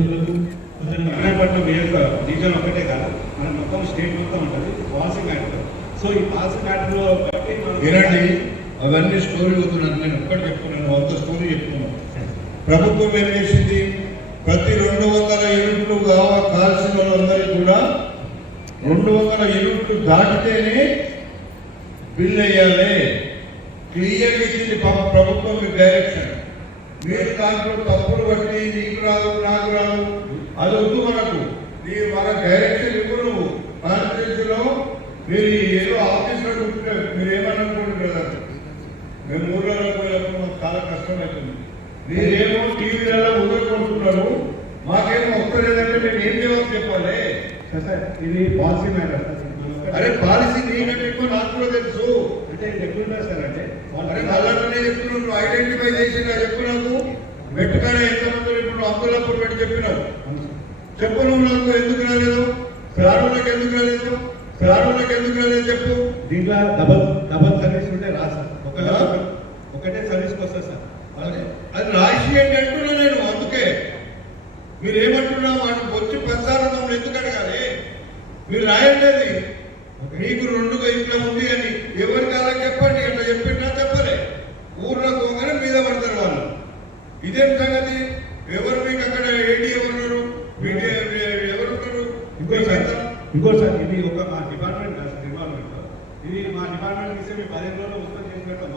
రైతులకు కొంచెం విశాఖపట్నం రీజన్ ఒకటే కాదు, మన మొత్తం స్టేట్ మొత్తం ఉంటుంది పాలసీ మ్యాటర్. సో ఈ పాలసీ మ్యాటర్లో బట్టి వినండి, అవన్నీ స్టోరీ అవుతున్నాను. నేను ఒక్కటి చెప్తున్నాను, అంత స్టోరీ చెప్తున్నాను. ప్రభుత్వం ఏం చేసింది, ప్రతి 200 యూనిట్లు కావాల్సిన వాళ్ళందరికీ కూడా 200 యూనిట్లు దాటితేనే బిల్ వేయాలి. క్లియర్గా ఇచ్చింది ప్రభుత్వం డైరెక్షన్. మీరు దాంట్లో తప్పులు బట్టి నీకు రాదు నాకు రాదు అది వద్దు. మన డైరెక్షన్ ఇవ్వు. నువ్వు కాన్స్టిట్యూన్సీలో మీరు ఏదో ఆఫీస్లో కూర్చుంటారు, మీరు ఏమనుకుంటారు కదా, మేము ఊళ్ళలో పోయినప్పుడు మాకు చాలా కష్టమవుతుంది. మీరేమో టీవీలలో ఊరుకుంటున్నారు, మాకేమో వస్తలేదంటే మేము ఏం జవాబు చెప్పాలి? సార్ ఇది పాలసీ మ్యాటర్. అరే పాలసీ నీకంటే ఎక్కువ నాకు కూడా తెలుసు. అంటే ఎట్లున్నారు సార్ అంటే అరే అలాంటినే చెప్తున్నావు, నువ్వు ఐడెంటిఫై చేసిందా చెప్పు. నాకు మెట్టుగానే ఎంతమంది ఇప్పుడు అబ్దుల్లాపూర్ పెట్టి చెప్పినావు, చెప్పు. నువ్వు నాకు ఎందుకు రాలేదు, సారులకు ఎందుకు రాలేదు, సారులకు ఎందుకు రాలేదు చెప్పు. దీంట్లో డబల్ సర్వీస్ ఉంటే రా సార్, ఒకటే సర్వీస్కి వస్తుంది సార్. అది రాసి ఏంటి అంటున్నా నేను. అందుకే మీరు ఏమంటున్నా వాటికి వచ్చి ప్రసారం ఎందుకు అడగాలి? మీరు రాయండి, మీకు 2 ఇంట్లో ఉంది అని ఎవరి కాలం చెప్పండి. అట్లా చెప్పినా చెప్పలే, ఊర్లో పోగానే మీద పడతారు వాళ్ళు. ఇదేం సంగతి? ఎవరు మీకు అక్కడ ఏడీ ఎవరున్నారు, ఎవరున్నారు? ఇంకోసారి ఇది ఒక మా డిపార్ట్మెంట్ ఇది మా డిపార్ట్మెంట్ ఇస్తే మేము 15 రోజులు ఉత్పత్తి చేసి పెడతాం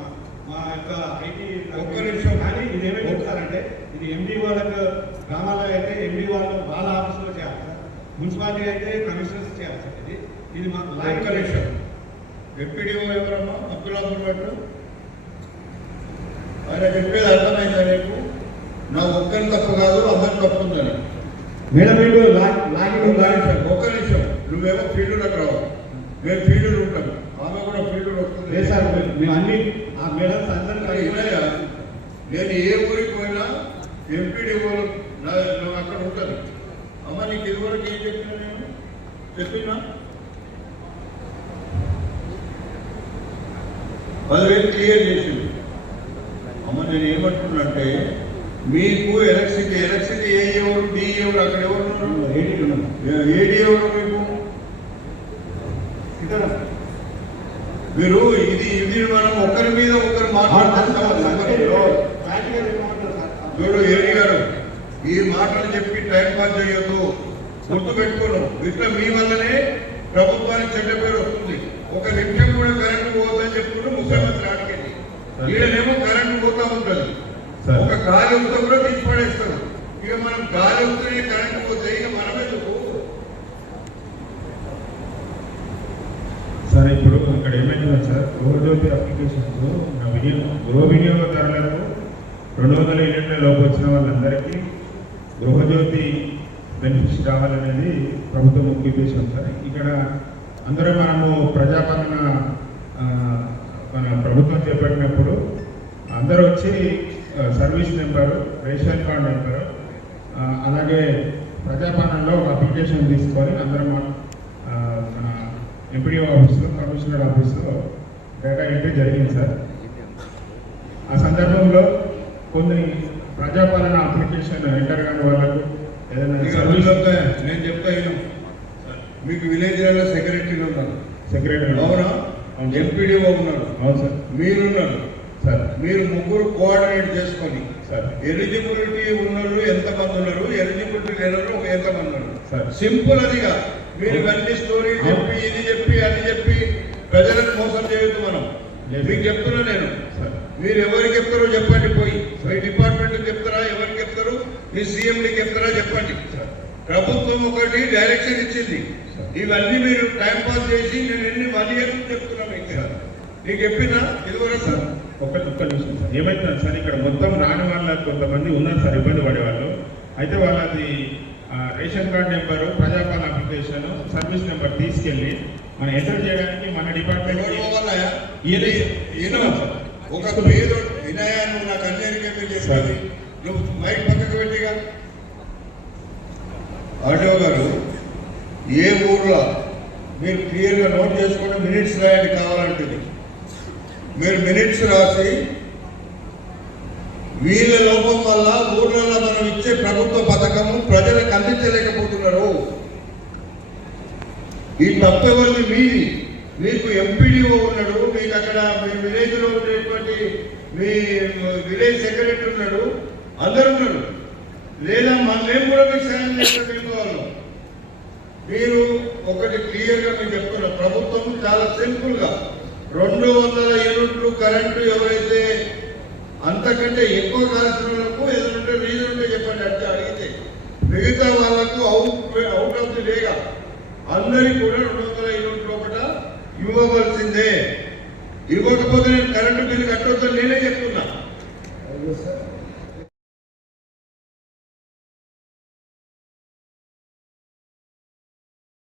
మా యొక్క ఐటీ. ఒక్క నిమిషం. కానీ ఇది ఏమేమి చెప్తారంటే ఇది ఎండి వాళ్ళకు గ్రామాల్లో అయితే ఎండి వాళ్ళు వాళ్ళ ఆఫీసులో చేయాలి సార్, మున్సిపాలిటీ అయితే కమిషనర్స్ చేయాలి సార్. ఇది మాకు ఒక్క నిమిషం. ఎంపీడీఓ ఎవరమ్మా? అబ్దుల్లాపూర్ వాడు ఆయన చెప్పేది అర్థమైందా నీకు? నా ఒక్కరి తప్పు కాదు, అందరి తప్పు ఉందని. మేడం ఒక్క నిమిషం. నువ్వేమో ఫీల్డ్లోకి రావు, మేము ఫీల్డ్లో ఉంటాం, ఆమె కూడా ఫీల్డ్లో వస్తుంది. సార్ మేము అన్ని ఆ మేడమ్స్ అందరికీ నేను ఏ ఊరికి పోయినా ఎంపీడీఓ అక్కడ ఉంటుంది. అమ్మ నీకు ఇదివరకు ఏం చెప్పినా, నేను చెప్పినా 10,000 క్లియర్ చేసింది. అమ్మ నేను ఏమంటున్నానంటే మీకు ఎలక్ట్రిసిటీ ఏ ఎవరు, డి ఎవరు, అక్కడ ఎవరు, ఏడీ ఎవరు మీకు? మీరు ఇది మనం ఒకరి మీద ఒకరు మాట్లాడుతున్నాం. చూడు ఏడీ గారు, ఈ మాటలు చెప్పి టైం పాస్ చేయొద్దు, గుర్తు పెట్టుకోను. ఇట్లా మీ వల్లనే ప్రభుత్వానికి చెడ్డ పేరు వస్తుంది. ఒక నిమిషం కూడా కరెంటు పోతుందని చెప్పుకుంటూ ముఖ్యమంత్రి ఆడికెళ్ళి వీళ్ళనేమో కరెంటు పోతా ఉంటుంది. ఒక గాలి వస్తే కూడా తీసి పడేస్తారు. ఇక మనం గాలి వస్తే కరెంటు పోతే ఇక మనం ఎందుకు? సార్ ఇప్పుడు ఇక్కడ ఏమైందా సార్, గృహజ్యోతి అప్లికేషన్స్ గృహ వినియోగదారులకు 200 యూనిట్ల లోపు వచ్చిన వాళ్ళందరికీ గృహజ్యోతి బెనిఫిట్స్ రావాలనేది ప్రభుత్వం ముఖ్య ఉద్దేశం సార్. ఇక్కడ అందరూ మనము ప్రజాపాలన మన ప్రభుత్వం చేపట్టినప్పుడు అందరూ వచ్చి service number, ration card number, అలాగే ప్రజాపాలనలో ఒక అప్లికేషన్ తీసుకొని అందరం మన ఎంపీడీఓ ఆఫీసులో, కమిషనర్ ఆఫీసులో డేటా ఎంట్రీ జరిగింది సార్. ఆ సందర్భంలో కొన్ని ప్రజాపాలన అప్లికేషన్ ఎంటర్ కాని వాళ్ళకు ఏదైనా సర్వీస్ నేను చెప్తాను. మీకు విలేజ్లలో సెక్రటరీలు ఉన్నారు, సెక్రటరీ అవునా? ఎంపీడీఓ ఉన్నారు, అవును సార్, మీరున్నారు సార్. మీరు ముగ్గురు కోఆర్డినేట్ చేసుకొని సార్ ఎలిజిబిలిటీ ఉన్నోళ్ళు ఎంతమంది ఉన్నారు, ఎలిజిబిలిటీ లేనోళ్ళు ఎంతమంది ఉన్నారు సార్. సింపుల్ అదిగా. మీరు ఇవన్నీ స్టోరీ చెప్పి ఇది చెప్పి అది చెప్పి ప్రజలకు మోసం చేయొద్దు. మనం మీకు చెప్తున్నా నేను. మీరు ఎవరికి చెప్తారో చెప్పండి, పోయి మీ డిపార్ట్మెంట్కి చెప్తారా, ఎవరికి చెప్తారు, మీ సీఎంకి చెప్తారా చెప్పండి. ప్రభుత్వం ఒకటి డైరెక్షన్ ఇచ్చింది, ఇవన్నీ మీరు టైం పాస్ చేసి నేను ఎన్ని 1 years చెప్తున్నా మీకు. నీకు చెప్పినా ఇదివరకు సార్. ఒక్క నిమిషం సార్. ఏమైతుందండి సార్, ఇక్కడ మొత్తం రాని వాళ్ళ కొంతమంది ఉన్నారు సార్, ఇబ్బంది పడేవాళ్ళు. అయితే వాళ్ళది రేషన్ కార్డ్ నెంబరు, ప్రజాపాలన అప్లికేషన్, సర్వీస్ నెంబర్ తీసుకెళ్ళి మనం ఎంటర్ చేయడానికి మన డిపార్ట్మెంట్ ఒక పేరు వినయా, నువ్వు నాకు అన్యాయంగా మీరు చెప్పాలి, నువ్వు మైక్ పక్కకు పెట్టిగా. ఆటో గారు ఏ ఊర్లో మీరు క్లియర్గా నోట్ చేసుకుంటే మినిట్స్ రాయండి కావాలంటుంది. మీరు మినిట్స్ రాసి వీళ్ళ లోపం వల్ల ఊర్లలో మనం ఇచ్చే ప్రభుత్వ పథకము ప్రజలకు అందించలేకపోతున్నారు. ఈ తప్పెవరిది మీది. మీకు ఎంపీడీఓ ఉన్నాడు, మీకు అక్కడ మీ విలేజ్ లో ఉండేటువంటి మీ విలేజ్ సెక్రటరీ ఉన్నాడు, అందరు ఉన్నారు. లేదా మేము కూడా మీకు సాయం చేసుకోవాలి. మీరు ఒకటి క్లియర్ గా మీకు చెప్తున్నా, ప్రభుత్వం చాలా సింపుల్ గా 200 యూనిట్లు కరెంటు ఎవరైతే అంతకంటే ఎక్కువ కాల్సిన వాళ్ళకు ఏదంటే రీజన్ ఉంటే చెప్పండి అంటే అడిగితే, మిగతా వాళ్ళకు అవుట్ ఆఫ్ ది వేగా అందరికి కూడా 200 యూనిట్ల లోపల ఇవ్వవలసిందే. ఇవ్వకపోతే నేను కరెంటు బిల్లు కట్టొద్దని నేనే చెప్తున్నా.